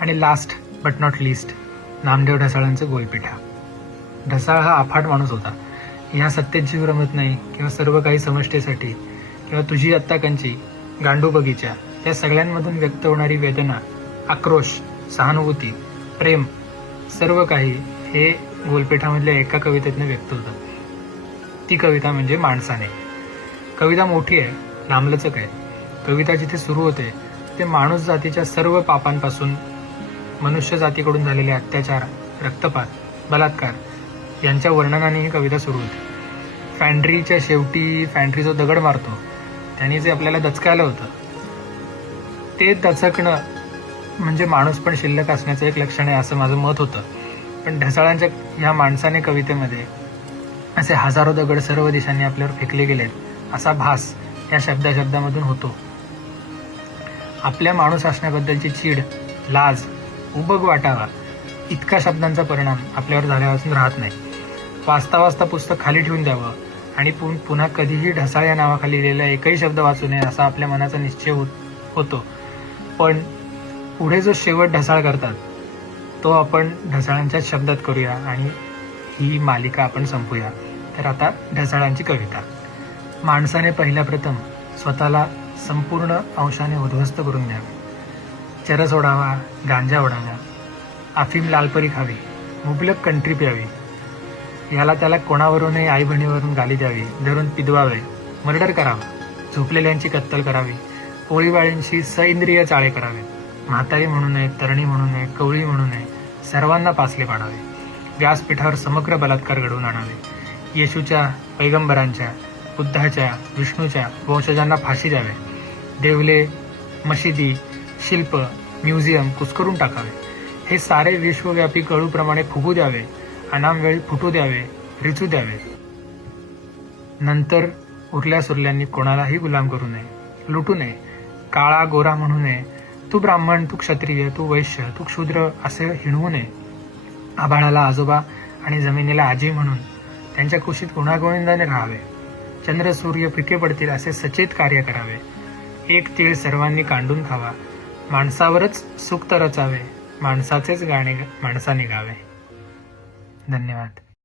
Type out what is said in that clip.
आणि last but not least, Namdev ढसाळांचं गोलपिठा. ढसाळ हा अफाट माणूस होता. ह्या सत्तेत जीव रमत नाही किंवा सर्व काही समष्टीसाठी किंवा तुझी आत्ता कंची, गांडू बगीचा, या सगळ्यांमधून व्यक्त होणारी वेदना, आक्रोश, सहानुभूती, प्रेम, सर्व काही हे गोलपेठामधल्या एका कवितेतनं व्यक्त होतं. ती कविता म्हणजे माणसाने. कविता मोठी आहे, लांबलचक आहे. कविता जिथे सुरू होते ते माणूस जातीच्या सर्व पापांपासून, मनुष्य जातीकडून झालेले अत्याचार, रक्तपात, बलात्कार यांच्या वर्णनाने ही कविता सुरू होते. फॅन्ड्रीच्या शेवटी फॅन्ड्री जो दगड मारतो त्यांनी जे आपल्याला दचकायला होतं ते दचकणं म्हणजे माणूस पण शिल्लक असण्याचं एक लक्षण आहे असं माझं मत होतं. पण ढसाळांच्या ह्या माणसाने कवितेमध्ये असे हजारो दगड सर्व दिशांनी आपल्यावर फेकले गेलेत असा भास या शब्दामधून होतो. आपल्या माणूस असण्याबद्दलची चीड, लाज, उबग वाटावा इतका शब्दांचा परिणाम आपल्यावर झाल्यापासून राहत नाही. वाचता वाचता पुस्तक खाली ठेवून द्यावं आणि पुन्हा कधीही ढसाळ या नावाखाली लिहिलेला एकही शब्द वाचू नये असा आपल्या मनाचा निश्चय होतो. पण पुढे जो शेवट ढसाळ करतात तो आपण ढसाळांच्याच शब्दात करूया आणि ही मालिका आपण संपूया. तर आता ढसाळांची कविता. माणसाने पहिल्या प्रथम स्वतःला संपूर्ण अंशाने उद्ध्वस्त करून द्यावे. चरस ओढावा, गांजा ओढावा, अफीम लालपरी खावी, मुबलक कंट्री प्यावी, याला त्याला कोणावरूनही आई बहिणीवरून गाली द्यावी, धरून पिदवावे, मर्डर करावा, झोपलेल्यांची कत्तल करावी, पोळीवाळींशी सइंद्रिय चाळे करावे, म्हातारी म्हणू नये, तरणी म्हणू नये, कवळी म्हणू नये, सर्वांना पासले पाडावे, व्यासपीठावर समग्र बलात्कार घडवून आणावे, येशूच्या, पैगंबरांच्या, बुद्धाच्या, विष्णूच्या वंशजांना फाशी द्यावे, देवले, मशिदी, शिल्प, म्युझियम कुस्करून टाकावे, हे सारे विश्वव्यापी गळूप्रमाणे फुगू द्यावे, अनामवेळी फुटू द्यावे, रिचू द्यावे. नंतर उरल्या सुरल्यांनी कोणालाही गुलाम करू नये, लुटू नये, काळा गोरा म्हणू नये, तू ब्राह्मण, तू क्षत्रिय, तू वैश्य, तू क्षुद्र असे हिणवू नये. आभाळाला आजोबा आणि जमिनीला आजी म्हणून त्यांच्या कुशीत गुणागोविंदाने राहावे. चंद्र सूर्य फिके पडतील असे सचेत कार्य करावे. एक तीळ सर्वांनी कांडून खावा. माणसावरच सुक्त रचावे, माणसाचेच गाणे माणसाने गावे. धन्यवाद.